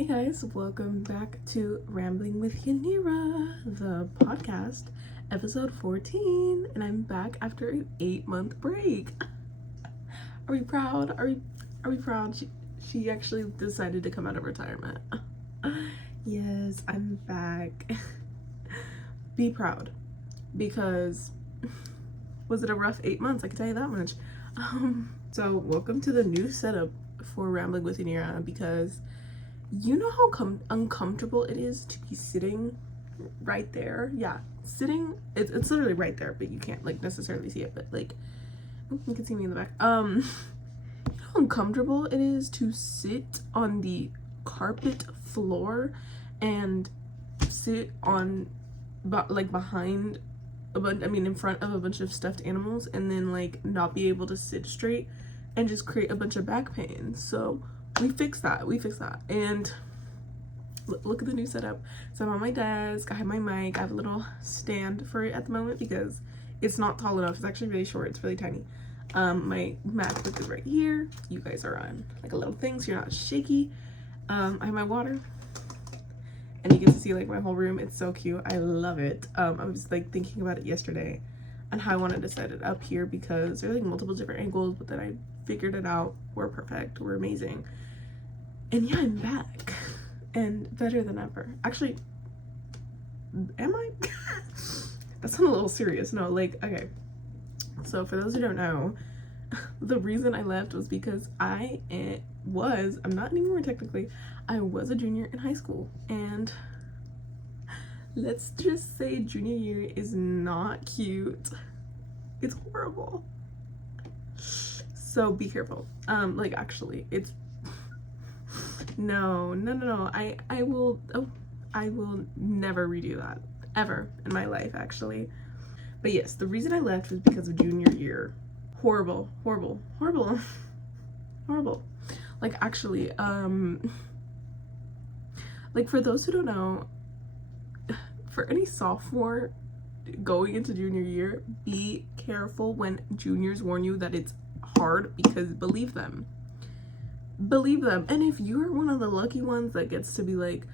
Hey guys, welcome back to Rambling with Yanira, the podcast, episode 14, and I'm back after an 8-month break. Are we proud? Are we proud? She actually decided to come out of retirement. Yes, I'm back. Be proud, because was it a rough 8 months? I can tell you that much. So welcome to the new setup for Rambling with Yanira, because you know how uncomfortable it is to be sitting right there. Yeah, sitting, it's literally right there, but you can't like necessarily see it, but like you can see me in the back. You know how uncomfortable it is to sit on the carpet floor and sit on behind in front of a bunch of stuffed animals, and then like not be able to sit straight and just create a bunch of back pain. So we fixed that, and look at the new setup. So I'm on my desk, I have my mic, I have a little stand for it at the moment because it's not tall enough. It's actually really short, it's really tiny. My MacBook is right here. You guys are on like a little thing so you're not shaky. I have my water, and you get to see like my whole room. It's so cute, I love it. I was like thinking about it yesterday and how I wanted to set it up here because there are like multiple different angles, but then I figured it out. We're perfect, we're amazing. And yeah, I'm back and better than ever. Actually, am I? That sounded a little serious. No, like, okay. So for those who don't know, the reason I left was because I'm not anymore technically, I was a junior in high school, and let's just say junior year is not cute. It's horrible. So be careful. Like actually, it's no. I will never redo that ever in my life, actually. But yes, the reason I left was because of junior year. Horrible. Like actually, like for those who don't know, for any sophomore going into junior year, be careful when juniors warn you that it's hard, because believe them. And if you're one of the lucky ones that gets to be like,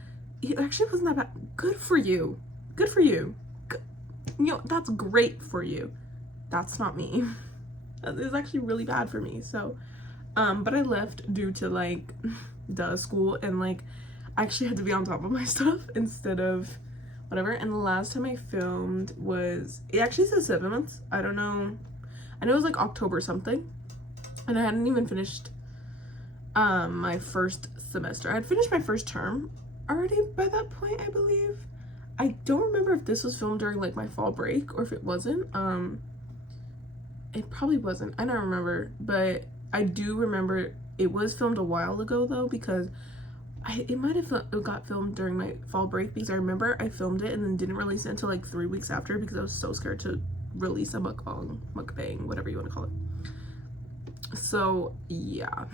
it actually wasn't that bad, good for you. You know, that's great for you. That's not me. It's actually really bad for me. So but I left due to like the school, and like I actually had to be on top of my stuff instead of whatever. And the last time I filmed was, it actually says 7 months, I don't know, I know it was like October something, and I hadn't even finished my first semester. I had finished my first term already by that point, I believe. I don't remember if this was filmed during like my fall break or if it wasn't. It probably wasn't, I don't remember, but I do remember it was filmed a while ago though, because it might have got filmed during my fall break, because I remember I filmed it and then didn't release it until like 3 weeks after, because I was so scared to release a mukbang, whatever you want to call it. So yeah.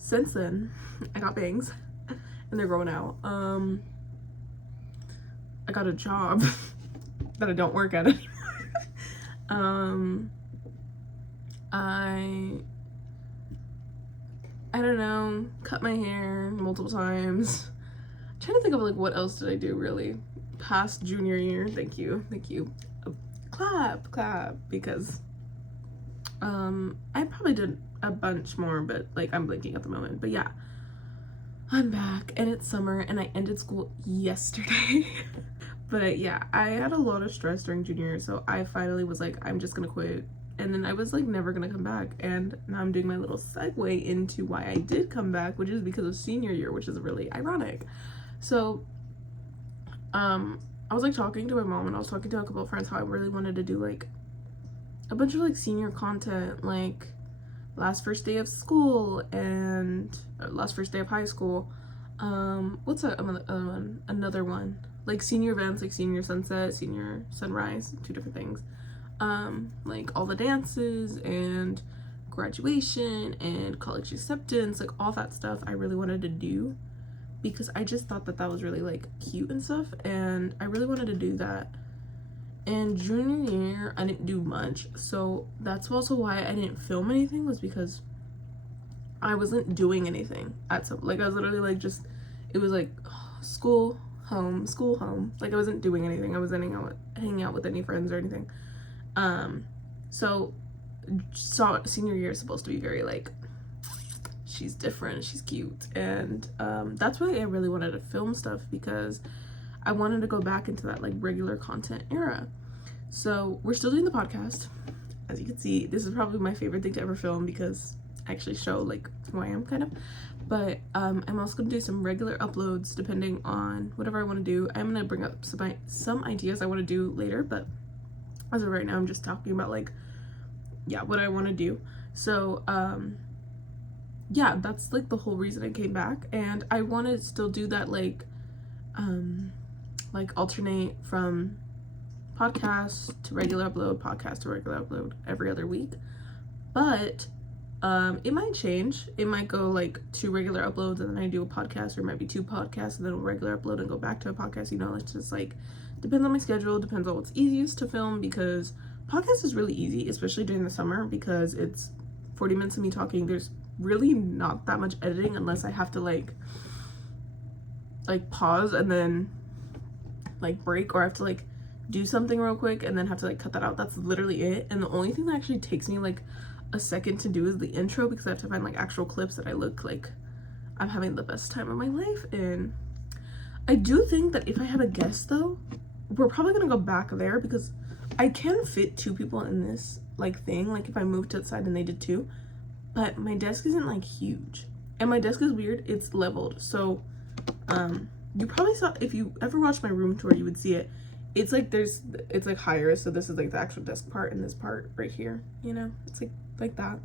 Since then, I got bangs and they're growing out. I got a job that I don't work at anymore. I don't know, cut my hair multiple times. I'm trying to think of like what else did I do really past junior year. Thank you. Clap, because I probably did a bunch more, but like I'm blinking at the moment. But yeah, I'm back and it's summer and I ended school yesterday. But yeah, I had a lot of stress during junior year, so I finally was like, I'm just gonna quit. And then I was like never gonna come back, and now I'm doing my little segue into why I did come back, which is because of senior year, which is really ironic. So I was like talking to my mom, and I was talking to a couple of friends how I really wanted to do like a bunch of like senior content, like first day of school and last first day of high school. What's another one, like senior events, like senior sunset, senior sunrise, 2 different things. Like all the dances and graduation and college acceptance, like all that stuff I really wanted to do, because I just thought that was really like cute and stuff, and I really wanted to do that. And junior year I didn't do much, so that's also why I didn't film anything, was because I wasn't doing anything at some, like I was literally like just, it was like school, home, school, home. Like I wasn't doing anything. I wasn't hanging out with any friends or anything. So senior year is supposed to be very like, she's different, she's cute, and that's why I really wanted to film stuff, because I wanted to go back into that like regular content era. So we're still doing the podcast. As you can see, this is probably my favorite thing to ever film, because I actually show like who I am kind of. But I'm also gonna do some regular uploads depending on whatever I want to do. I'm gonna bring up some ideas I want to do later, but as of right now I'm just talking about like, yeah, what I want to do. So yeah, that's like the whole reason I came back, and I want to still do that like alternate from podcast to regular upload, podcast to regular upload every other week. But it might change. It might go like 2 regular uploads and then I do a podcast, or it might be 2 podcasts and then a regular upload and go back to a podcast. You know, it's just like depends on my schedule, depends on what's easiest to film, because podcast is really easy, especially during the summer, because it's 40 minutes of me talking. There's really not that much editing unless I have to like pause and then like break, or I have to like do something real quick and then have to like cut that out. That's literally it. And the only thing that actually takes me like a second to do is the intro, because I have to find like actual clips that I look like I'm having the best time of my life. And I do think that if I have a guest though, we're probably gonna go back there, because I can fit 2 people in this like thing, like if I moved to the side and they did too. But my desk isn't like huge, and my desk is weird, it's leveled. So you probably saw, if you ever watched my room tour, you would see it. It's like it's like higher, so this is like the actual desk part, and this part right here, you know, it's like that.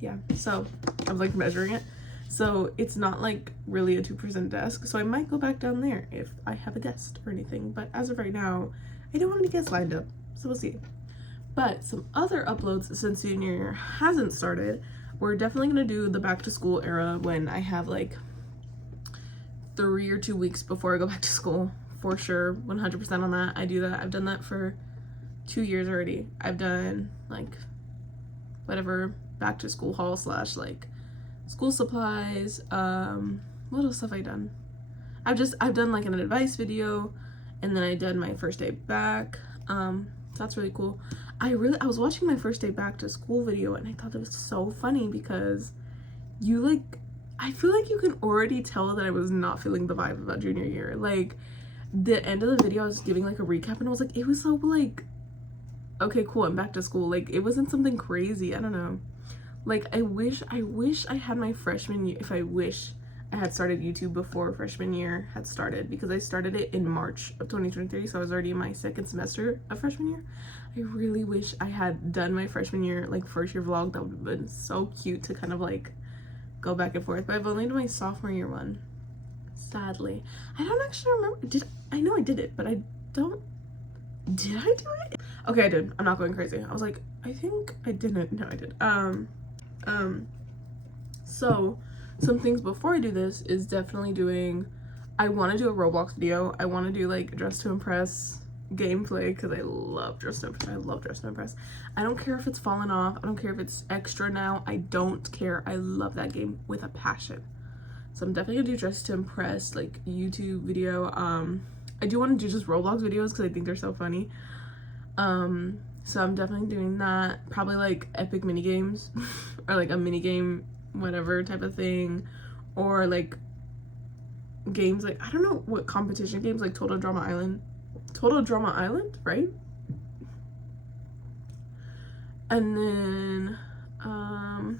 Yeah, so I was like measuring it, so it's not like really a 2% desk. So I might go back down there if I have a guest or anything, but as of right now I don't have any guests lined up, so we'll see. But some other uploads since senior year hasn't started, we're definitely gonna do the back to school era when I have like 3 or 2 weeks before I go back to school, for sure. 100% on that. I do that. I've done that for 2 years already. I've done like whatever back to school haul / like school supplies. What else have I done? I've done like an advice video, and then I did my first day back. That's really cool. I was watching my first day back to school video, and I thought that was so funny, because I feel like you can already tell that I was not feeling the vibe about junior year. Like the end of the video, I was giving like a recap, and I was like, it was so like, okay, cool, I'm back to school. Like it wasn't something crazy. I don't know. Like I wish I had my freshman year. If I wish I had started YouTube before freshman year had started, because I started it in March of 2023, so I was already in my 2nd semester of freshman year. I really wish I had done my freshman year like first year vlog. That would have been so cute to kind of like go back and forth. But I've only done my sophomore year one, sadly. I don't actually remember. I know I did it, but I don't. Did I do it? Okay, I did. I'm not going crazy. I was like, I think I didn't. No, I did. So some things before I do this is definitely doing, I want to do a Roblox video. I want to do like Dress to Impress gameplay, because I love Dress to Impress. I love Dress to Impress. I don't care if it's fallen off. I don't care if it's extra now. I don't care. I love that game with a passion. So I'm definitely gonna do Dress to Impress like YouTube video. I do want to do just Roblox videos because I think they're so funny. So I'm definitely doing that. Probably like epic mini games or like a mini game whatever type of thing, or like games like, I don't know what competition games, like Total Drama Island, right? And then I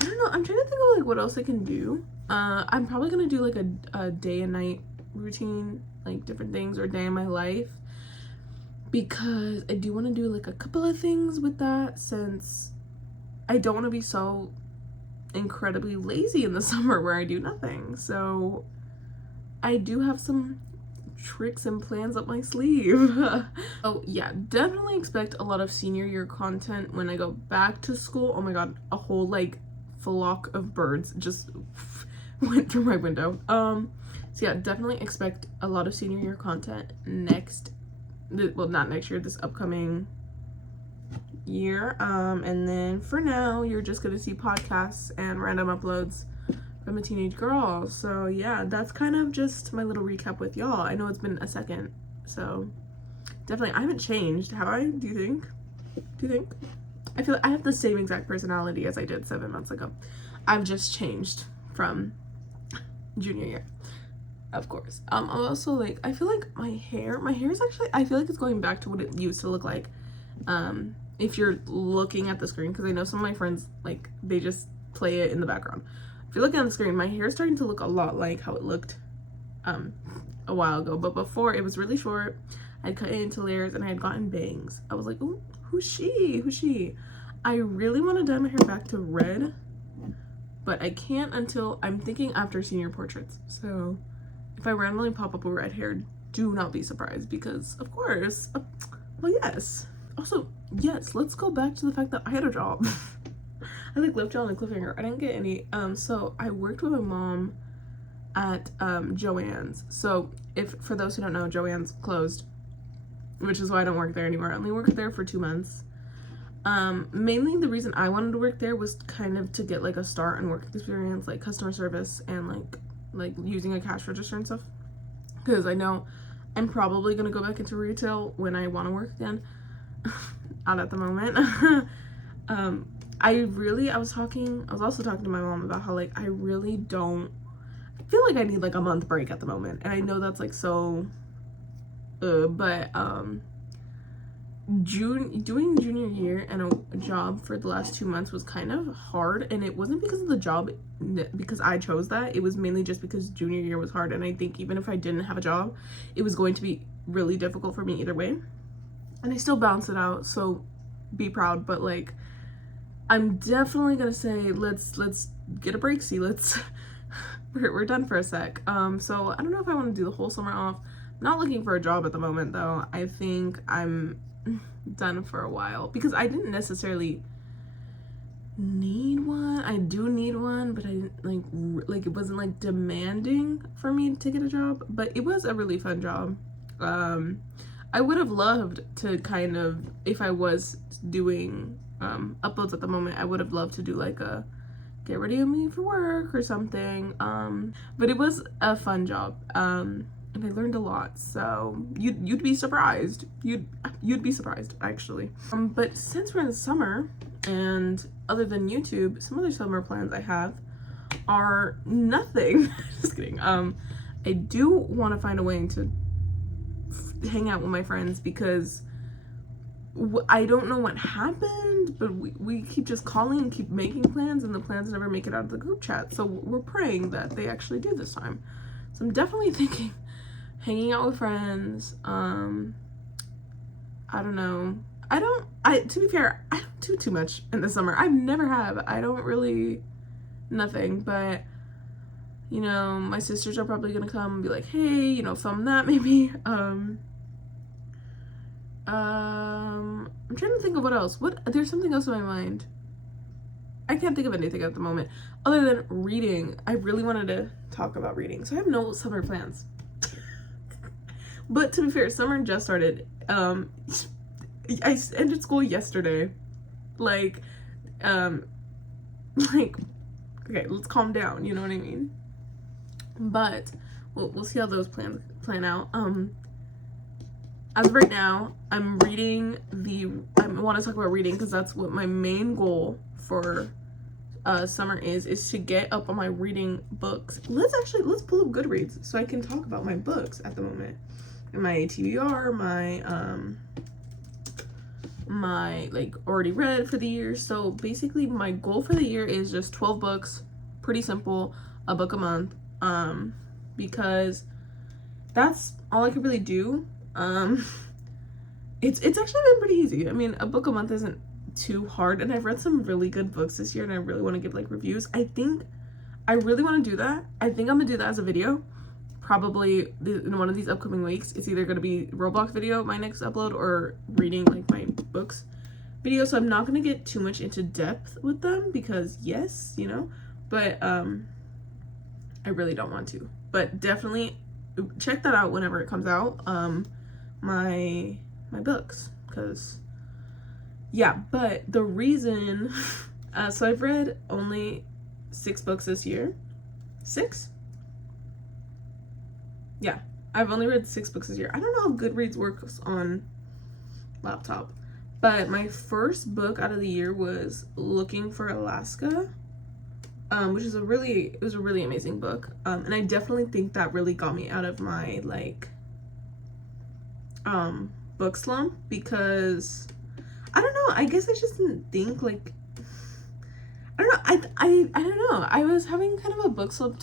don't know, I'm trying to think of like what else I can do. I'm probably gonna do like a day and night routine, like different things, or day in my life, because I do want to do like a couple of things with that, since I don't want to be so incredibly lazy in the summer where I do nothing. So I do have some tricks and plans up my sleeve. Oh yeah, definitely expect a lot of senior year content when I go back to school. Oh my god, a whole like flock of birds just went through my window. So yeah, definitely expect a lot of senior year content not next year, this upcoming year. And then for now, you're just gonna see podcasts and random uploads from a teenage girl. So yeah, that's kind of just my little recap with y'all. I know it's been a second, so definitely I haven't changed, have I? Do you think? I feel like I have the same exact personality as I did 7 months ago. I've just changed from junior year, of course. I'm also like, I feel like my hair is actually, I feel like it's going back to what it used to look like. If you're looking at the screen, because I know some of my friends, like, they just play it in the background. If you're looking at the screen, my hair is starting to look a lot like how it looked a while ago. But before, it was really short. I'd cut it into layers and I had gotten bangs. I was like, oh, who's she? I really want to dye my hair back to red, but I can't until, I'm thinking after senior portraits. So if I randomly pop up with red hair, do not be surprised, because of course, well, yes. Also, yes, let's go back to the fact that I had a job. I like left y'all on a cliffhanger. I didn't get any. So I worked with my mom at Joann's. So if, for those who don't know, Joann's closed, which is why I don't work there anymore. I only worked there for 2 months. Mainly the reason I wanted to work there was kind of to get like a start and work experience, like customer service and like using a cash register and stuff. Because I know I'm probably gonna go back into retail when I want to work again. Not at the moment. I was also talking to my mom about how, like, I feel like I need like a month break at the moment, and I know that's like so but doing junior year and a job for the last 2 months was kind of hard, and it wasn't because of the job, because I chose that. It was mainly just because junior year was hard, and I think even if I didn't have a job, it was going to be really difficult for me either way, and I still balanced it out, so be proud. But like, I'm definitely gonna say let's get a break. See, we're done for a sec. So I don't know if I want to do the whole summer off. I'm not looking for a job at the moment though. I think I'm done for a while, because I didn't necessarily need one. I do need one, but I didn't like it wasn't like demanding for me to get a job, but it was a really fun job. I would have loved to kind of, if I was doing uploads at the moment, I would have loved to do like a get ready with me for work or something, but it was a fun job, and I learned a lot, so you'd be surprised. You'd be surprised, actually. But since we're in the summer, and other than YouTube, some other summer plans I have are nothing. Just kidding. I do want to find a way to hang out with my friends, because I don't know what happened, but we keep just calling and keep making plans, and the plans never make it out of the group chat. So we're praying that they actually do this time. So I'm definitely thinking hanging out with friends. I don't know. To be fair, I don't do too much in the summer. I never have. I don't really, nothing, but you know, my sisters are probably gonna come and be like, hey, you know, film that maybe. I'm trying to think of what else. There's something else in my mind. I can't think of anything at the moment other than reading. I really wanted to talk about reading, so I have no summer plans. But to be fair, summer just started. I ended school yesterday. Like, okay, let's calm down. You know what I mean? But we'll see how those plans plan out. As of right now, I'm reading I want to talk about reading because that's what my main goal for summer is to get up on my reading books. Let's pull up Goodreads so I can talk about my books at the moment. And my TBR, my like already read for the year. So basically my goal for the year is just 12 books, pretty simple, a book a month, because that's all I could really do. It's actually been pretty easy. I mean, a book a month isn't too hard, and I've read some really good books this year, and I really want to give like reviews. I think I really want to do that. I think I'm gonna do that as a video, probably in one of these upcoming weeks. It's either gonna be Roblox video, my next upload, or reading like my books video. So I'm not gonna get too much into depth with them, because yes, you know, but I really don't want to. But definitely check that out whenever it comes out. My books, because Yeah, but the reason, so I've read only 6 books this year. 6? Yeah, I've only read 6 books this year. I don't know how Goodreads works on laptop, but my first book out of the year was Looking for Alaska, which is a really amazing book. And I definitely think that really got me out of my like book slump, because I don't know, I guess I just didn't think like, I don't know, I don't know, I was having kind of a book slump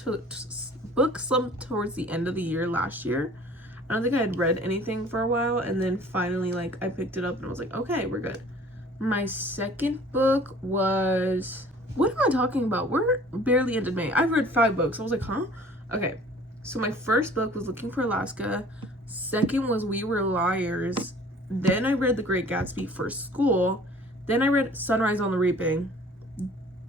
towards the end of the year last year. I don't think I had read anything for a while, and then finally like I picked it up and I was like, okay, we're good. My second book was, what am I talking about? We're barely ended May. I've read 5 books. I was like, huh? Okay, so my first book was Looking for Alaska. Second was We Were Liars. Then I read The Great Gatsby for school. Then I read Sunrise on the Reaping.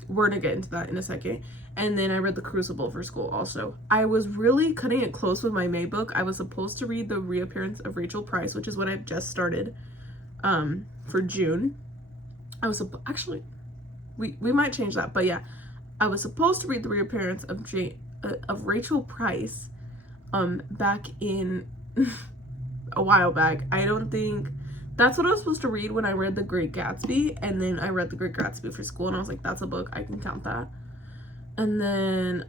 We're gonna get into that in a second. And then I read The Crucible for school also. I was really cutting it close with my May book. I was supposed to read The Reappearance of Rachel Price, which is what I've just started for June. I was actually, we might change that, but yeah, I was supposed to read The Reappearance of Rachel Price back in a while back. I don't think that's what I was supposed to read when I read The Great Gatsby, and then I read The Great Gatsby for school, and I was like, that's a book, I can count that. And then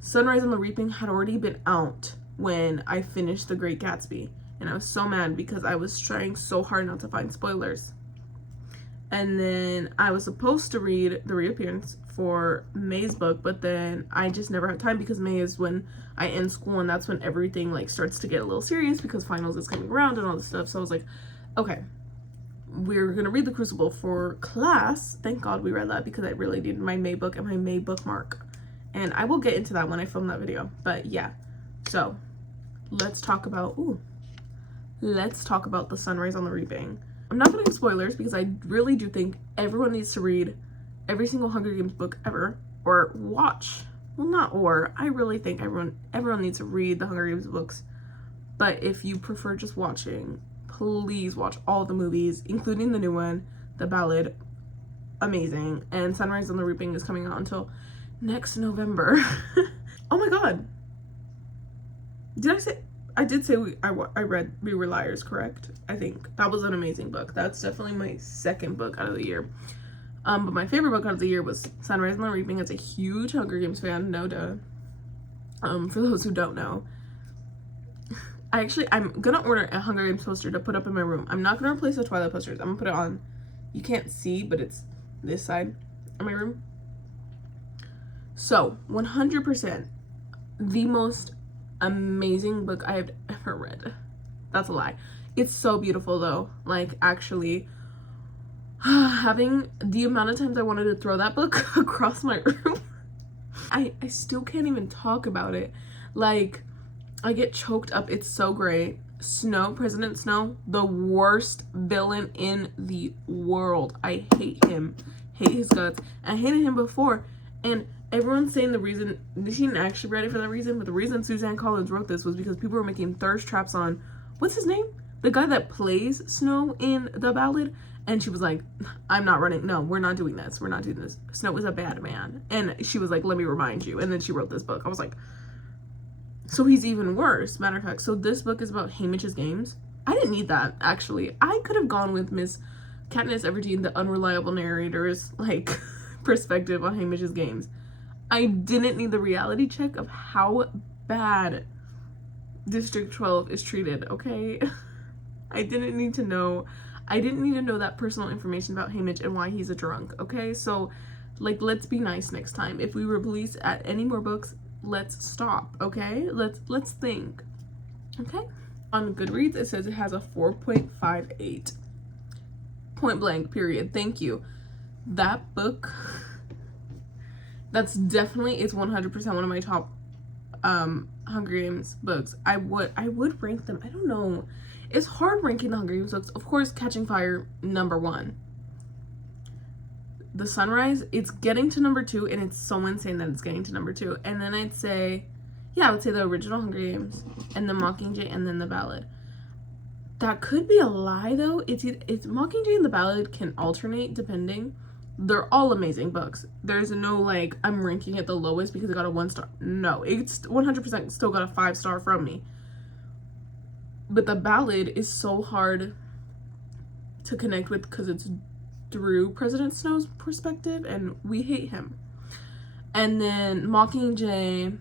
Sunrise on the Reaping had already been out when I finished The Great Gatsby, and I was so mad because I was trying so hard not to find spoilers. And then I was supposed to read The Reappearance for May's book, but then I just never had time because May is when I end school, and that's when everything like starts to get a little serious because finals is coming around and all this stuff. So I was like, okay, we're gonna read The Crucible for class. Thank God we read that because I really needed my May book and my May bookmark. And I will get into that when I film that video. But yeah, so let's talk about The Sunrise on the Reaping. I'm not gonna give spoilers because I really do think everyone needs to read every single Hunger Games book ever, or watch. Well, not or. I really think everyone needs to read the Hunger Games books. But if you prefer just watching, please watch all the movies, including the new one, The Ballad. Amazing. And Sunrise on the Reaping is coming out until next November. Oh my god. I did say I read We Were Liars, correct? I think that was an amazing book. That's definitely my second book out of the year. But my favorite book out of the year was Sunrise on the Reaping. As a huge Hunger Games fan, no duh. For those who don't know, I'm gonna order a Hunger Games poster to put up in my room. I'm not gonna replace the Twilight posters. I'm gonna put it on, you can't see, but it's this side of my room. So 100% the most amazing book I have ever read. That's a lie. It's so beautiful though. Like, actually, having the amount of times I wanted to throw that book across my room, I still can't even talk about it. Like, I get choked up. It's so great. Snow, President Snow, the worst villain in the world. I hate him. Hate his guts. I hated him before, and everyone's saying the reason, she didn't actually write it for that reason, but the reason Suzanne Collins wrote this was because people were making thirst traps on, what's his name? The guy that plays Snow in The Ballad. And she was like, I'm not running. No, we're not doing this. We're not doing this. Snow is a bad man. And she was like, let me remind you. And then she wrote this book. I was like, so he's even worse. Matter of fact, so this book is about Haymitch's Games. I didn't need that, actually. I could have gone with Miss Katniss Everdeen, the unreliable narrator's like perspective on Haymitch's Games. I didn't need the reality check of how bad District 12 is treated, okay? I didn't need to know that personal information about Haymitch and why he's a drunk, okay? So, like, let's be nice next time. If we release at any more books, let's stop, okay? Let's think, okay? On Goodreads, it says it has a 4.58. Point blank, period. Thank you. That book, that's definitely, it's 100% one of my top Hunger Games books. I would rank them. I don't know. It's hard ranking the Hunger Games books. Of course, Catching Fire, #1. The Sunrise, it's getting to #2, and it's so insane that it's getting to #2. And then I would say the original Hunger Games, and the Mockingjay, and then The Ballad. That could be a lie though. It's Mockingjay and the Ballad can alternate depending. They're all amazing books. There's no like I'm ranking it the lowest because it got a 1 star. No, it's 100% still got a 5 star from me. But the Ballad is so hard to connect with because it's through President Snow's perspective and we hate him. And then Mockingjay,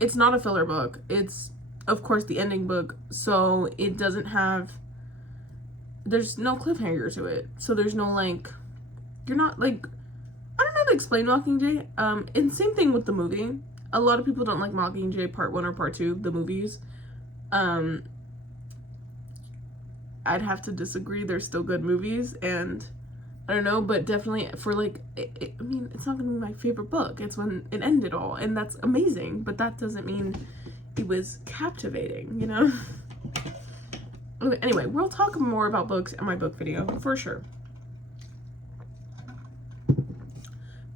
it's not a filler book. It's of course the ending book, so it doesn't have, there's no cliffhanger to it. So there's no like, you're not like, I don't know how to explain Mockingjay. And same thing with the movie. A lot of people don't like Mockingjay Part 1 or Part 2, the movies. I'd have to disagree. They're still good movies, and I don't know, but definitely for like, I mean, it's not gonna be my favorite book. It's when it ended all, and that's amazing, but that doesn't mean it was captivating, you know? Okay, anyway, we'll talk more about books in my book video, for sure.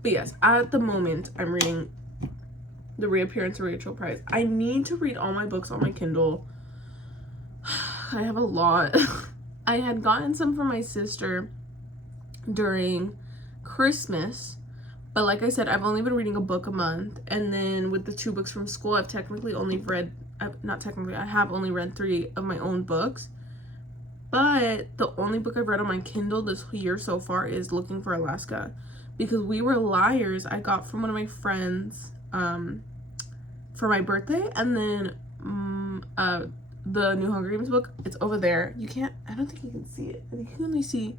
But yes, at the moment, I'm reading The Reappearance of Rachel Price. I need to read all my books on my Kindle. I have a lot. I had gotten some from my sister during Christmas, but like I said, I've only been reading a book a month, and then with the 2 books from school, I've technically only read, I have only read 3 of my own books, but the only book I've read on my Kindle this year so far is Looking for Alaska, because We Were Liars I got from one of my friends for my birthday, and then the new Hunger Games book, it's over there. You can't, I don't think you can see it. I think you can only see,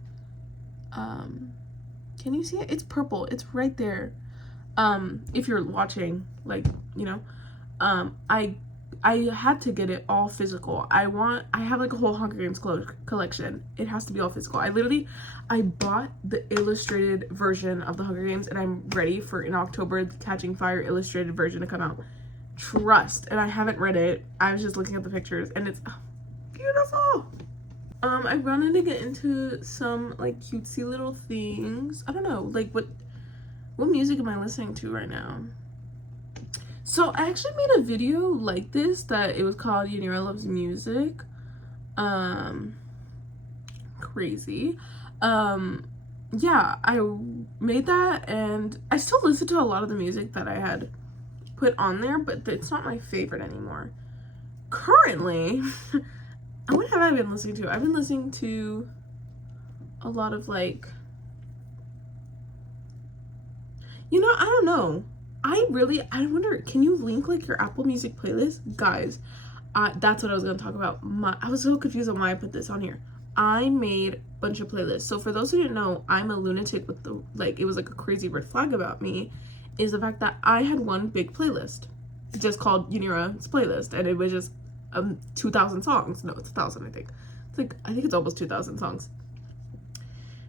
can you see it? It's purple. It's right there. If you're watching, like, you know, I had to get it all physical. I have like a whole Hunger Games collection. It has to be all physical. I bought the illustrated version of the Hunger Games, and I'm ready for in October the Catching Fire illustrated version to come out. Trust. And I haven't read it. I was just looking at the pictures, and it's beautiful. I wanted to get into some like cutesy little things. I don't know, like what music am I listening to right now? So I actually made a video like this that it was called Yanira Loves Music. Crazy. Yeah, I made that, and I still listen to a lot of the music that I had put on there, but it's not my favorite anymore. Currently, what have I been listening to? I've been listening to a lot of like, you know, I don't know. I wonder, can you link like your Apple Music playlist? Guys, that's what I was gonna talk about. I was so confused on why I put this on here. I made a bunch of playlists. So for those who didn't know, I'm a lunatic with the, like, it was like a crazy red flag about me, is the fact that I had one big playlist just called Yanira's playlist, and it was just 2,000 songs. No, it's 1,000, I think. I think it's almost 2,000 songs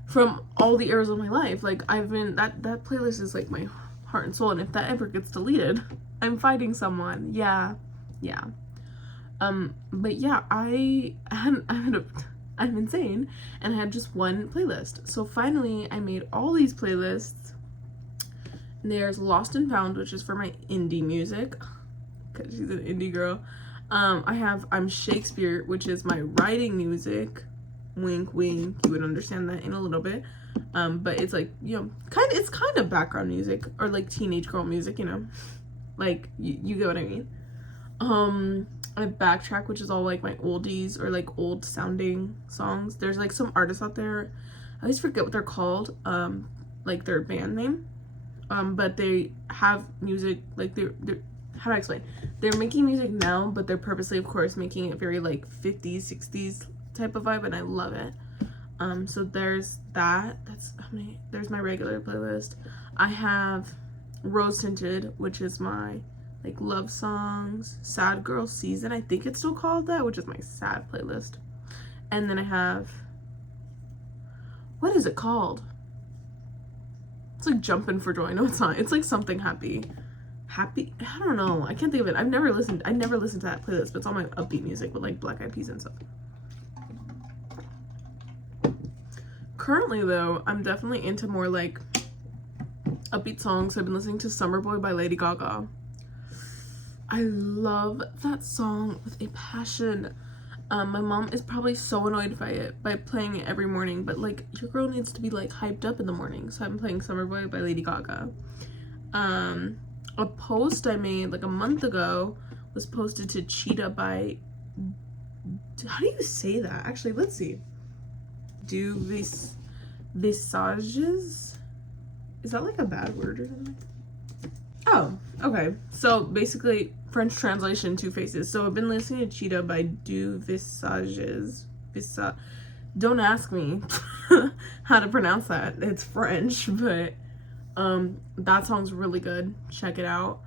from all the eras of my life. Like, I've been, that playlist is like my heart and soul, and if that ever gets deleted, I'm fighting someone. Yeah. But yeah, I'm insane, and I had just one playlist. So finally, I made all these playlists. There's Lost and Found, which is for my indie music, because she's an indie girl. I have I'm Shakespeare, which is my writing music. Wink, wink. You would understand that in a little bit. But it's like, you know, it's kind of background music, or like teenage girl music, you know, like you get what I mean. I have Backtrack, which is all like my oldies or like old sounding songs. There's like some artists out there, I always forget what they're called, like their band name, but they have music like they're how do I explain? They're making music now, but they're purposely, of course, making it very like 50s, 60s type of vibe, and I love it. So there's that. There's my regular playlist. I have Rose Tinted, which is my like love songs. Sad Girl Season, I think it's still called that, which is my sad playlist. And then I have, what is it called? It's like Jumpin' for Joy. No, it's not. It's like something happy. I don't know. I can't think of it. I never listened to that playlist, but it's all my upbeat music with like Black Eyed Peas and stuff. Currently though, I'm definitely into more like upbeat songs. I've been listening to Summer Boy by Lady Gaga. I love that song with a passion. My mom is probably so annoyed by playing it every morning, but like your girl needs to be like hyped up in the morning. So I'm playing Summer Boy by Lady Gaga. A post I made like a month ago was posted to Cheetah by, how do you say that? Actually, let's see. Visages? Is that like a bad word or something? Oh, okay. So basically, French translation, Two Faces. So I've been listening to Cheetah by Du Visages. Don't ask me how to pronounce that. It's French, but that song's really good. Check it out.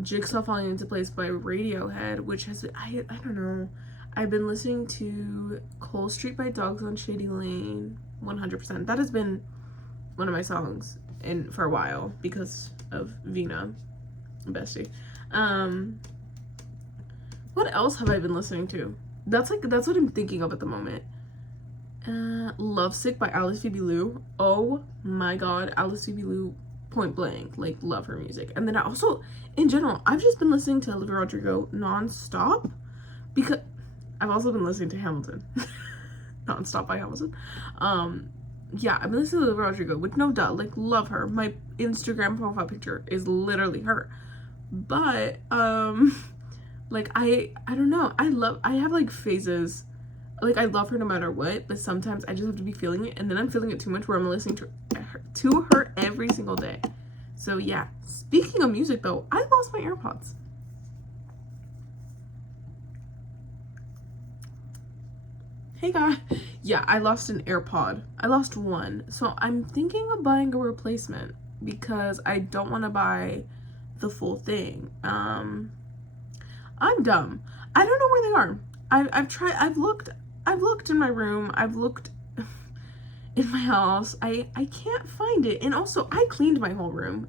Jigsaw Falling Into Place by Radiohead, which has, I don't know. I've been listening to Cole Street by Dogs on Shady Lane 100%. That has been one of my songs for a while because of Vina, bestie. What else have I been listening to? That's what I'm thinking of at the moment. Lovesick by Alice Phoebe Lou. Oh my god, Alice Phoebe Lou, point blank, like, love her music. And then I also, in general, I've just been listening to Olivia Rodrigo non-stop because I've also been listening to Hamilton. Non-stop by Hamilton. Yeah, I've been listening to Olivia Rodrigo, with no doubt, like, love her. My Instagram profile picture is literally her. But, like, I don't know. I have, like, phases. Like, I love her no matter what, but sometimes I just have to be feeling it, and then I'm feeling it too much where I'm listening to her every single day. So, yeah. Speaking of music, though, I lost my AirPods. Hey, guys. Yeah, I lost an AirPod. I lost one. So, I'm thinking of buying a replacement because I don't want to buy the full thing. I'm dumb. I don't know where they are. I've looked in my room, I've looked in my house. I can't find it. And also, I cleaned my whole room.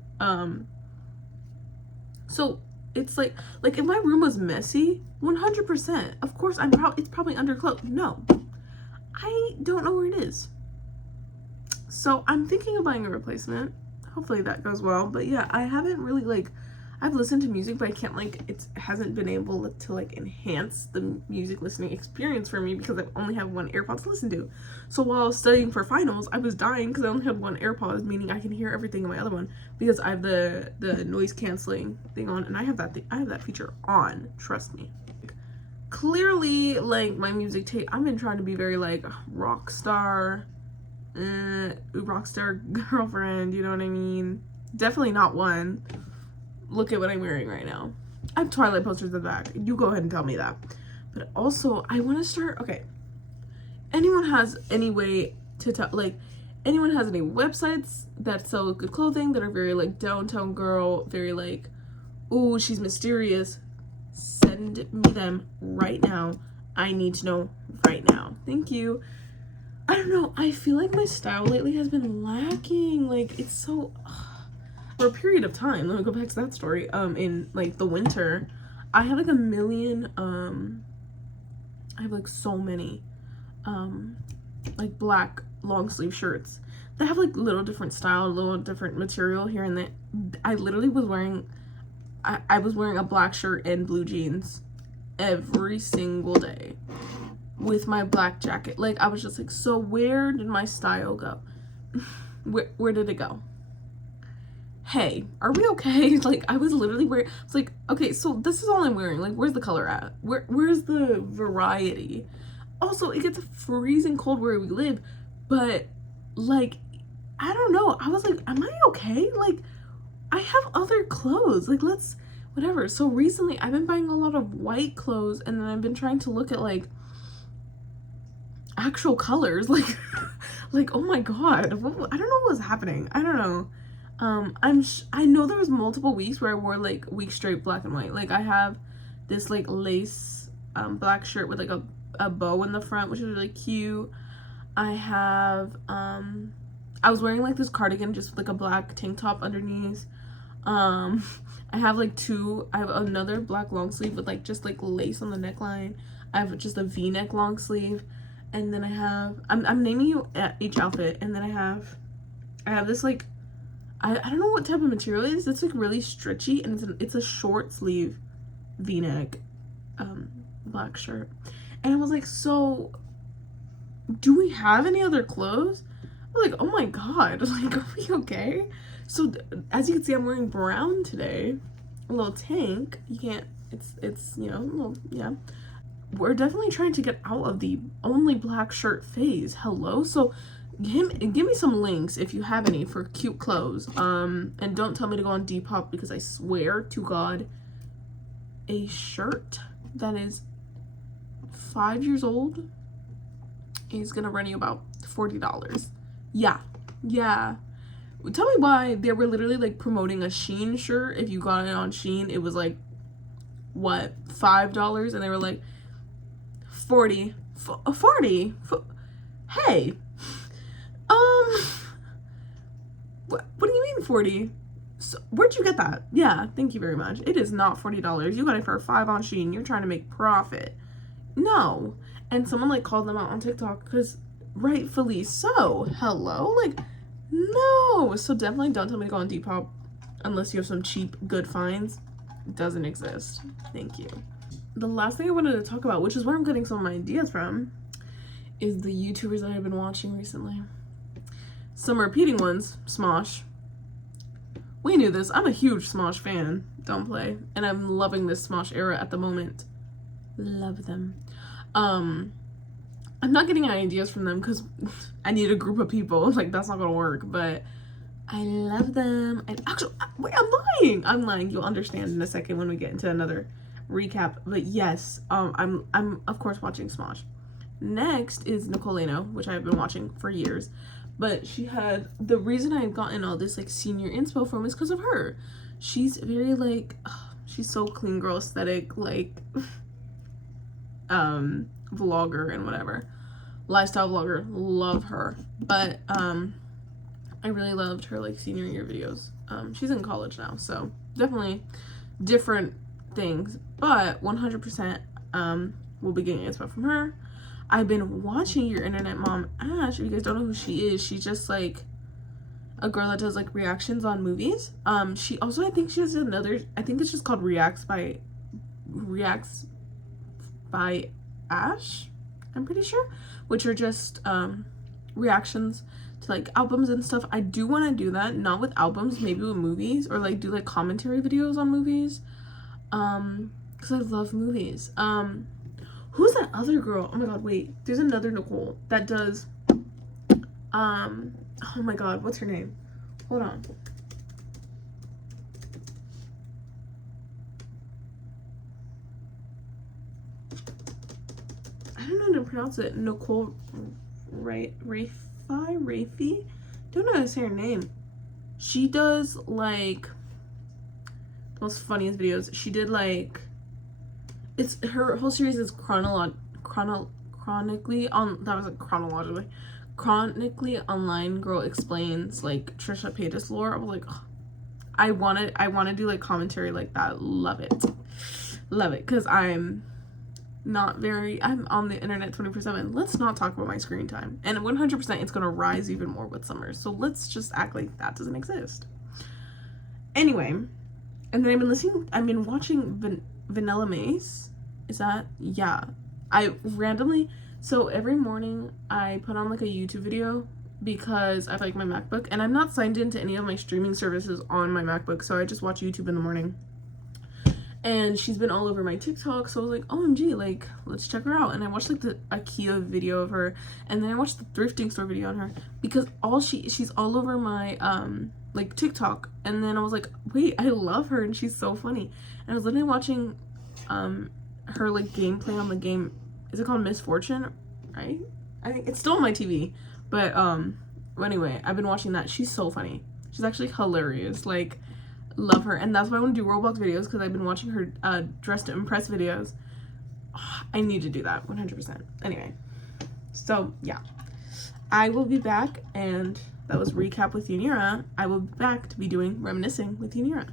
So it's like if my room was messy, 100%, of course it's probably under clothes. No, I don't know where it is. So I'm thinking of buying a replacement. Hopefully that goes well. But yeah, I haven't really, like, I've listened to music, but I can't, like, it hasn't been able to, like, enhance the music listening experience for me because I only have one AirPod to listen to. So while I was studying for finals, I was dying because I only had one AirPod, meaning I can hear everything in my other one because I have the noise canceling thing on, and I have that feature on, trust me. Clearly, like, my music tape, I've been trying to be very, like, rockstar girlfriend, you know what I mean? Definitely not one. Look at what I'm wearing right now. I have Twilight posters in the back. You go ahead and tell me that. But also, I want to start, okay. Anyone has any way to tell, like, anyone has any websites that sell good clothing that are very, like, downtown girl, very, like, ooh, she's mysterious, send me them right now. I need to know right now. Thank you. I don't know. I feel like my style lately has been lacking. Like, it's so... For a period of time, let me go back to that story. In, like, the winter, I had, like, a million, I have, like, so many, like, black long sleeve shirts that have, like, little different style, little different material here and there. I literally was wearing, I was wearing a black shirt and blue jeans every single day with my black jacket. Like, I was just like, so where did my style go? Where did it go? Hey, are we okay? Like, I was literally wearing, it's like, okay, so this is all I'm wearing. Like, where's the color at? Where's the variety? Also, it gets freezing cold where we live, but, like, I don't know. I was like, am I okay? Like, I have other clothes. Like, let's, whatever. So recently, I've been buying a lot of white clothes, and then I've been trying to look at, like, actual colors. Like, like, oh my god. I don't know what was happening. I don't know. I know there was multiple weeks where I wore, like, week straight black and white. Like, I have this, like, lace black shirt with, like, a bow in the front, which is really cute. I have I was wearing, like, this cardigan just with, like, a black tank top underneath. I have, like, I have another black long sleeve with, like, just, like, lace on the neckline. I have just a v-neck long sleeve, and then I have, I'm naming you each outfit, and then I have this, like, I don't know what type of material it is. It's, like, really stretchy, and it's a short sleeve v-neck black shirt. And I was like, so do we have any other clothes? I was like, oh my god, like, are we okay? So as you can see, I'm wearing brown today, a little tank. You can't, it's you know, a little, yeah. We're definitely trying to get out of the only black shirt phase. Hello? So give me some links if you have any for cute clothes. And don't tell me to go on Depop, because I swear to God, a shirt that is 5 years old is gonna run you about $40. Yeah. Tell me why they were literally like promoting a Shein shirt. If you got it on Shein, it was like, what, $5, and they were like 40. Hey, what do you mean 40? So where'd you get that? Yeah, thank you very much. It is not $40. You got it for $5 on Shein. You're trying to make profit. No. And someone like called them out on TikTok, because rightfully so. Hello? Like, no. So definitely don't tell me to go on Depop unless you have some cheap, good finds. It doesn't exist. Thank you. The last thing I wanted to talk about, which is where I'm getting some of my ideas from, is the YouTubers that I've been watching recently. Some repeating ones, Smosh. We knew this. I'm a huge Smosh fan. Don't play. And I'm loving this Smosh era at the moment. Love them. I'm not getting any ideas from them because I need a group of people. Like, that's not gonna work. But I love them. And actually, wait, I'm lying. You'll understand in a second when we get into another recap. But yes, I'm of course watching Smosh. Next is Nicoleno, which I've been watching for years. But she had, the reason I had gotten all this like senior inspo from is because of her. She's very like, she's so clean girl aesthetic, like vlogger and whatever, lifestyle vlogger. Love her. But I really loved her like senior year videos. She's in college now, so definitely different things, but 100% we'll be getting inspo from her. I've been watching Your Internet Mom Ash. If you guys don't know who she is, she's just like a girl that does like reactions on movies. She also, I think she has another, I think it's just called Reacts by Ash, I'm pretty sure, which are just reactions to like albums and stuff. I do want to do that, not with albums, maybe with movies, or like do like commentary videos on movies, because I love movies. Who's that other girl? Oh my god, wait, there's another Nicole that does oh my god, what's her name? Hold on. I don't know how to pronounce it. Nicole Rafi? Don't know how to say her name. She does like the most funniest videos. She did like, it's her whole series is chronically online girl explains like Trisha Paytas lore. I was like, oh, I want to do like commentary like that. Love it, because I'm on the internet 24/7. Let's not talk about my screen time, and 100% it's gonna rise even more with summer, so let's just act like that doesn't exist. Anyway, and then I've been watching Vanilla Mace. Is that, yeah, I randomly, so every morning I put on like a YouTube video because I like my MacBook, and I'm not signed into any of my streaming services on my MacBook, so I just watch YouTube in the morning. And she's been all over my TikTok, so I was like, OMG, like, let's check her out. And I watched like the IKEA video of her, and then I watched the thrifting store video on her, because she's all over my like TikTok. And then I was like, wait, I love her and she's so funny. And I was literally watching her like gameplay on the game, is it called Misfortune, right? I think it's still on my TV, but anyway, I've been watching that. She's so funny. She's actually hilarious. Like, love her. And that's why I want to do Roblox videos, because I've been watching her Dress to Impress videos. Oh, I need to do that 100%. Anyway, so yeah, I will be back, and that was recap with Yanira. I will be back to be doing reminiscing with Yanira.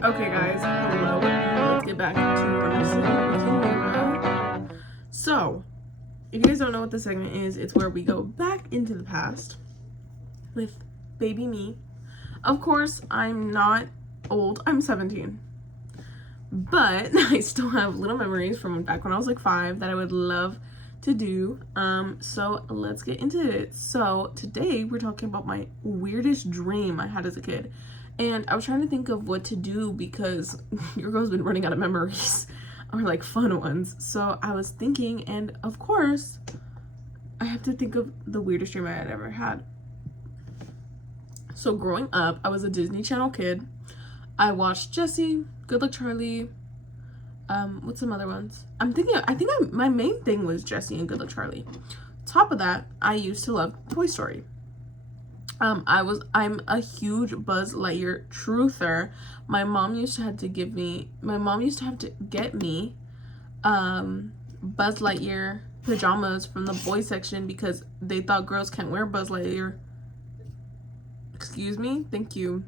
Okay guys, hello. Let's get back to reminiscing with Yanira. So, if you guys don't know what this segment is, it's where we go back into the past with baby me. Of course, I'm not old. I'm 17. but I still have little memories from back when I was like 5 that I would love to do. So let's get into it. So today we're talking about my weirdest dream I had as a kid, and I was trying to think of what to do because your girl's been running out of memories or like fun ones. So I was thinking, and of course I have to think of the weirdest dream I had ever had. So growing up, I was a Disney Channel kid. I watched Jessie, Good Luck Charlie, what's some other ones? My main thing was Jessie and Good Luck Charlie. Top of that, I used to love Toy Story. I'm a huge Buzz Lightyear truther. My mom used to have to get me Buzz Lightyear pajamas from the boys section because they thought girls can't wear Buzz Lightyear. Excuse me? Thank you.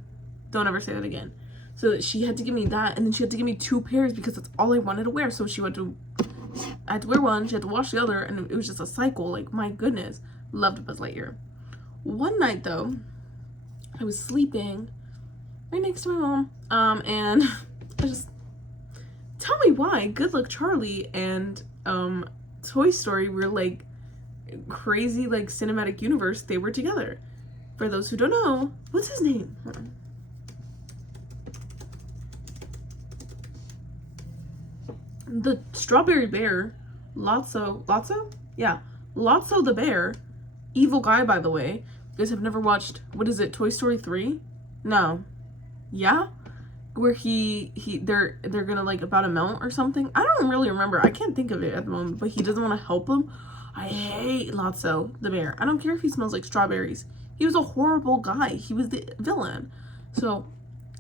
Don't ever say that again. So she had to give me that, and then she had to give me 2 pairs because that's all I wanted to wear. So I had to wear one, she had to wash the other, and it was just a cycle. Like, my goodness. Loved Buzz Lightyear. One night, though, I was sleeping right next to my mom, and tell me why Good Luck Charlie and Toy Story were like crazy, like cinematic universe. They were together. For those who don't know, what's his name? Hold on. The strawberry bear, Lotso? Yeah, Lotso the bear, evil guy, by the way. You guys have never watched, what is it, Toy Story 3? No. Yeah? Where they're gonna like about to melt or something. I don't really remember. I can't think of it at the moment, but he doesn't want to help him. I hate Lotso the bear. I don't care if he smells like strawberries. He was a horrible guy. He was the villain. So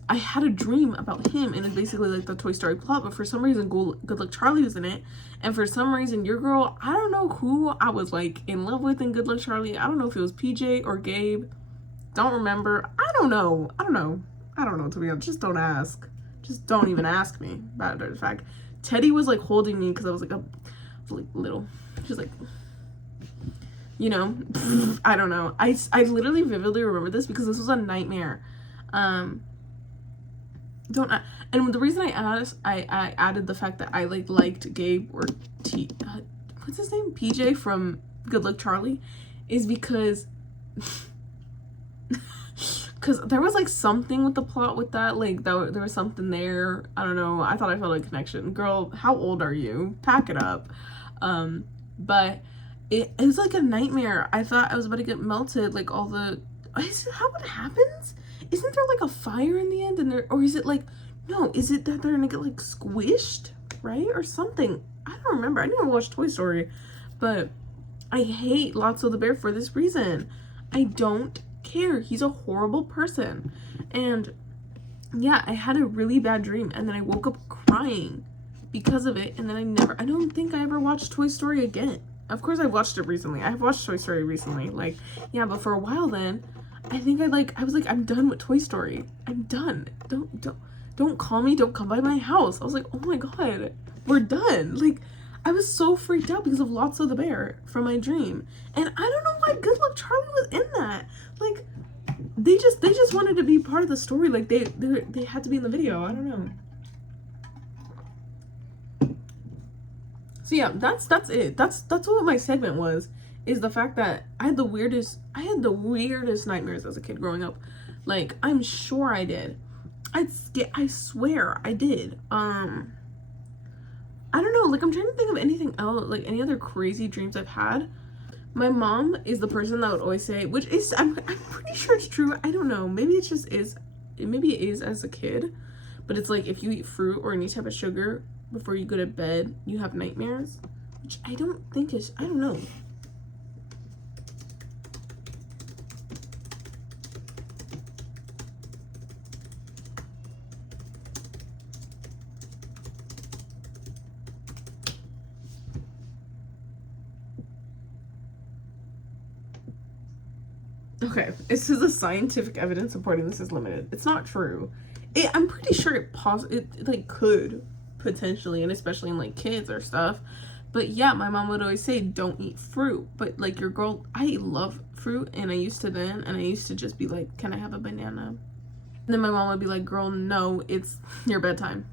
I had a dream about him, and it's basically like the Toy Story plot, but for some reason Good Luck Charlie was in it, and for some reason your girl, I don't know who I was like in love with in Good Luck Charlie. I don't know if it was PJ or Gabe. Don't remember. I don't know, to be honest. Just don't ask. Just don't even ask me about it. In fact, Teddy was like holding me because I was like little. She's like, you know, I don't know. I literally vividly remember this because this was a nightmare. And the reason I added the fact that I liked Gabe or what's his name, PJ from Good Luck Charlie, is because there was like something with the plot with that, like there was something there. I don't know. I thought I felt a connection. Girl, how old are you? Pack it up. But it was like a nightmare. I thought I was about to get melted. Like all the, is it how it happens? Isn't there like a fire in the end, or is it like, no, is it that they're gonna get like squished, right, or something? I don't remember. I never watched Toy Story, but I hate Lotso the bear for this reason. I don't care. He's a horrible person, and yeah, I had a really bad dream, and then I woke up crying because of it, and then I don't think I ever watched Toy Story again. Of course, I watched it recently. I have watched Toy Story recently, like, yeah, but for a while then. I think I was like, I'm done with Toy Story. I'm done. Don't call me. Don't come by my house. I was like, oh my god, we're done. Like, I was so freaked out because of Lotso the bear from my dream, and I don't know why Good Luck Charlie was in that. Like, they just wanted to be part of the story. Like they had to be in the video. I don't know. So yeah, that's it. That's what my segment was. Is the fact that I had the weirdest nightmares as a kid growing up. Like, I'm sure I did. I swear I did. I don't know, like, I'm trying to think of anything else, like any other crazy dreams I've had. My mom is the person that would always say, which is, I'm pretty sure it's true. I don't know. Maybe it just is. Maybe it is as a kid, but it's like if you eat fruit or any type of sugar before you go to bed, you have nightmares, which I don't think is, I don't know. Okay, it says the scientific evidence supporting this is limited. It's not true. I'm pretty sure it like could potentially, and especially in like kids or stuff. But yeah, my mom would always say don't eat fruit. But like your girl, I love fruit, and I used to just be like, can I have a banana? And then my mom would be like, girl, no, it's your bedtime.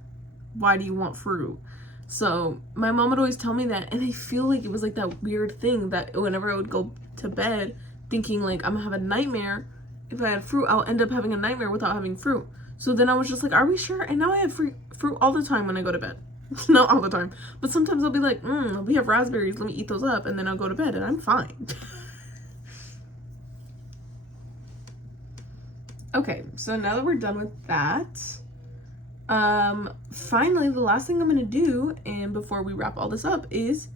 why do you want fruit? So my mom would always tell me that, and I feel like it was like that weird thing that whenever I would go to bed thinking like I'm gonna have a nightmare, if I had fruit, I'll end up having a nightmare without having fruit. So then I was just like, are we sure? And now I have fruit all the time when I go to bed. Not all the time, but sometimes I'll be like, we have raspberries, let me eat those up, and then I'll go to bed and I'm fine. Okay, so now that we're done with that, finally, the last thing I'm gonna do, and before we wrap all this up, is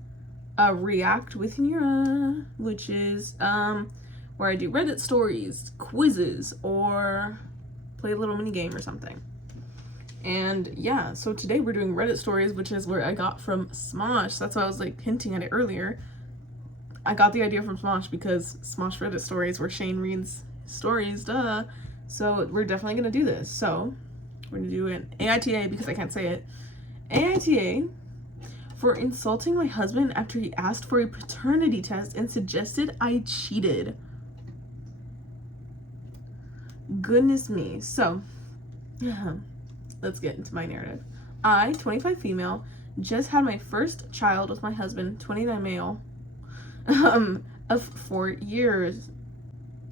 react with Yanira, which is where I do Reddit stories, quizzes, or play a little mini game or something. And yeah, so today we're doing Reddit stories, which is where I got from Smosh. That's why I was like hinting at it earlier. I got the idea from Smosh because Smosh Reddit stories where Shane reads stories, duh. So we're definitely gonna do this. So we're gonna do an AITA because I can't say it. AITA for insulting my husband after he asked for a paternity test and suggested I cheated. Goodness me. So, let's get into my narrative. I, 25 female, just had my first child with my husband, 29 male, of 4 years.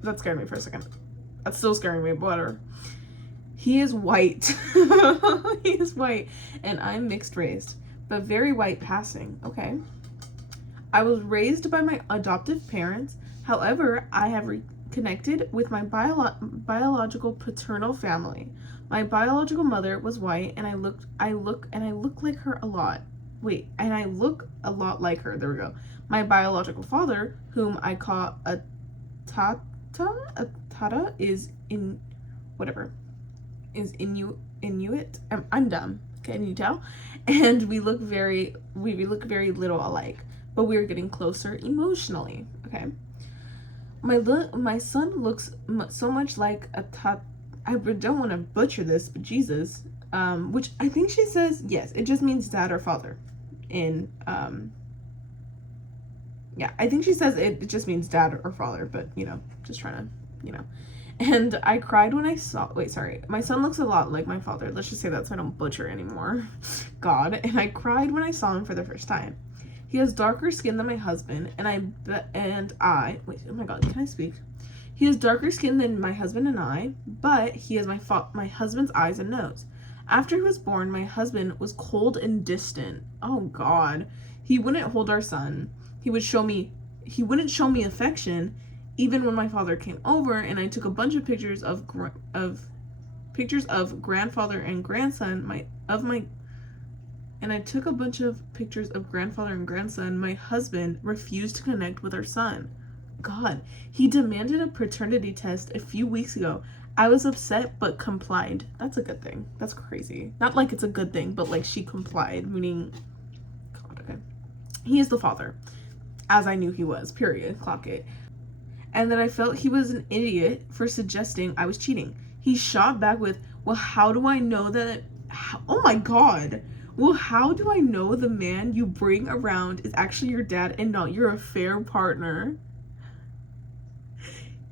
That scared me for a second. That's still scaring me, but whatever. He is white. He is white, and I'm mixed race, but very white passing. Okay. I was raised by my adoptive parents. However, I have reconnected with my biological paternal family. My biological mother was white, and I look like her a lot. Wait, and I look a lot like her. There we go. My biological father, whom I call a tata, is Inuit. I'm dumb. Can you tell? And we look very little alike, but we're getting closer emotionally. Okay. My son looks so much like a tata. I don't want to butcher this, but Jesus, which I think she says, yes, it just means dad or father. Yeah, I think she says it just means dad or father, but, just trying to, And I cried when I saw, my son looks a lot like my father. Let's just say that so I don't butcher anymore. God. And I cried when I saw him for the first time. He has darker skin than my husband, wait, oh my God, can I speak? He has darker skin than my husband and I, but he has my husband's eyes and nose. After he was born, my husband was cold and distant. Oh God. He wouldn't hold our son. He wouldn't show me affection, even when my father came over and I took a bunch of pictures of grandfather and grandson, my husband refused to connect with our son. God, he demanded a paternity test a few weeks ago. I was upset but complied. That's a good thing. That's crazy. Not like it's a good thing, but like she complied, meaning, God, okay. He is the father, as I knew he was, period, clock it. And that I felt he was an idiot for suggesting I was cheating. He shot back with, well, how do I know that, oh my God. Well, how do I know the man you bring around is actually your dad and not your affair partner?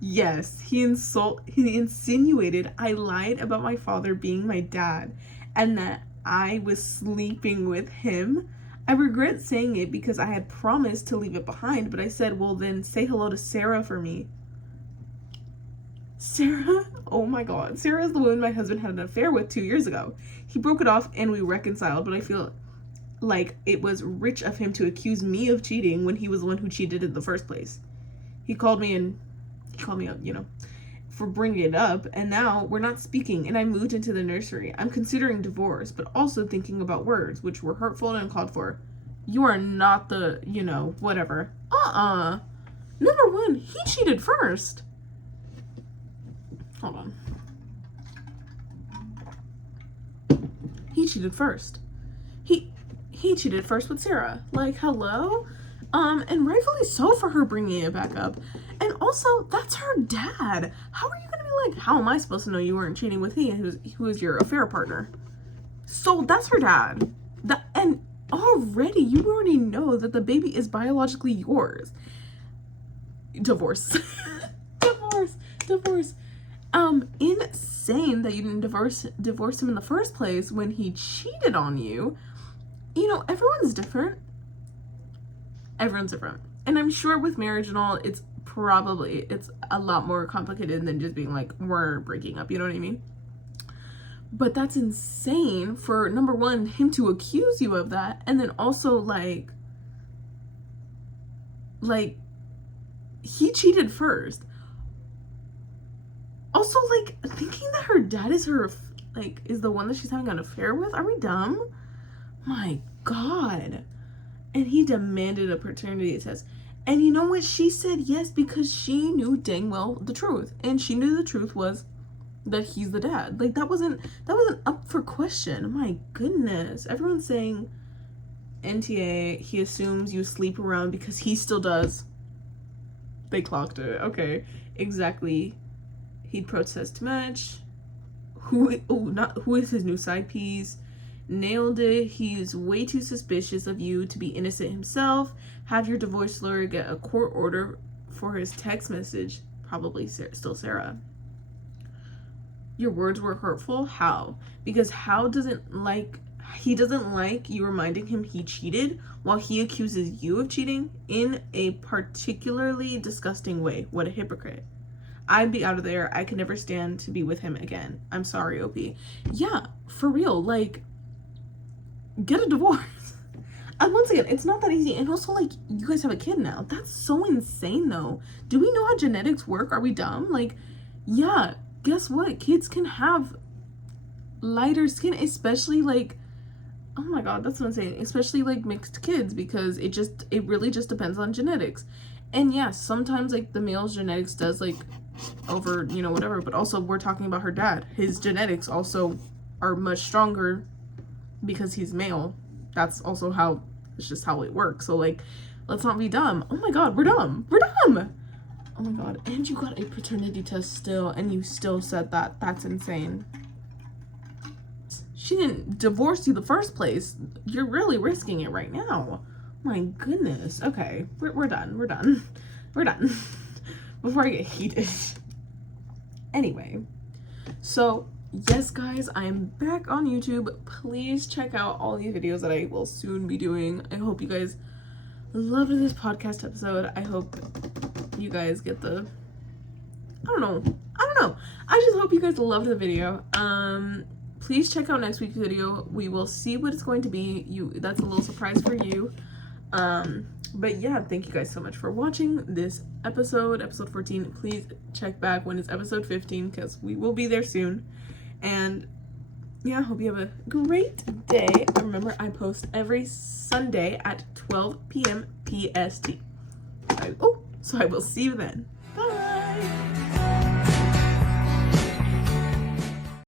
Yes, he insinuated I lied about my father being my dad and that I was sleeping with him. I regret saying it because I had promised to leave it behind, but I said, well, then say hello to Sarah for me. Sarah? Oh my God. Sarah is the woman my husband had an affair with 2 years ago. He broke it off and we reconciled, but I feel like it was rich of him to accuse me of cheating when he was the one who cheated in the first place. He called me up, for bringing it up, and now we're not speaking, and I moved into the nursery. I'm considering divorce, but also thinking about words, which were hurtful and uncalled for. You are not the, whatever. Number one, he cheated first. Hold on. He cheated first. He cheated first with Sarah. Like, hello? And rightfully so for her bringing it back up. And also, that's her dad. How are you gonna be like, how am I supposed to know you weren't cheating with he who was your affair partner? So that's her dad. And already, you already know that the baby is biologically yours. Divorce. Divorce. insane that you didn't divorce him in the first place when he cheated on you. You know, everyone's different. Everyone's different. And I'm sure with marriage and all, it's a lot more complicated than just being like, we're breaking up, you know what I mean? But that's insane for, number one, him to accuse you of that, and then also like he cheated first. Also, like, thinking that her dad is is the one that she's having an affair with. Are we dumb? My God. And he demanded a paternity test. And you know what? She said yes because she knew dang well the truth. And she knew the truth was that he's the dad. Like, that wasn't up for question. My goodness. Everyone's saying NTA, he assumes you sleep around because he still does. They clocked it. Okay. Exactly. He'd protest too much. Who is his new side piece? Nailed it. He's way too suspicious of you to be innocent himself. Have your divorce lawyer get a court order for his text message. Probably still Sarah. Your words were hurtful. How? Because he doesn't like you reminding him he cheated while he accuses you of cheating in a particularly disgusting way. What a hypocrite. I'd be out of there. I could never stand to be with him again. I'm sorry, OP. Yeah, for real. Like, get a divorce. And once again, it's not that easy. And also, like, you guys have a kid now. That's so insane, though. Do we know how genetics work? Are we dumb? Like, yeah, guess what? Kids can have lighter skin, especially, like, oh my God, that's what I'm saying. Especially, like, mixed kids, because it really just depends on genetics. And yes, sometimes, like, the male's genetics does, like, over, you know, whatever. But also, we're talking about her dad. His genetics also are much stronger because he's male. That's also how, it's just how it works. So, like, let's not be dumb. Oh my God, we're dumb. We're dumb. Oh my God. And you got a paternity test still, and you still said that. That's insane. She didn't divorce you the first place. You're really risking it right now. My goodness. Okay, we're done. We're done. We're done. Before I get heated. Anyway, so yes, guys, I'm back on YouTube. Please check out all these videos that I will soon be doing. I hope you guys loved this podcast episode. I hope you guys get the, I don't know. I just hope you guys loved the video. Please check out next week's video. We will see what it's going to be. That's a little surprise for you. But yeah, thank you guys so much for watching this episode 14. Please check back when it's episode 15 because we will be there soon. And yeah, I hope you have a great day. Remember, I post every Sunday at 12 p.m. PST. So I will see you then.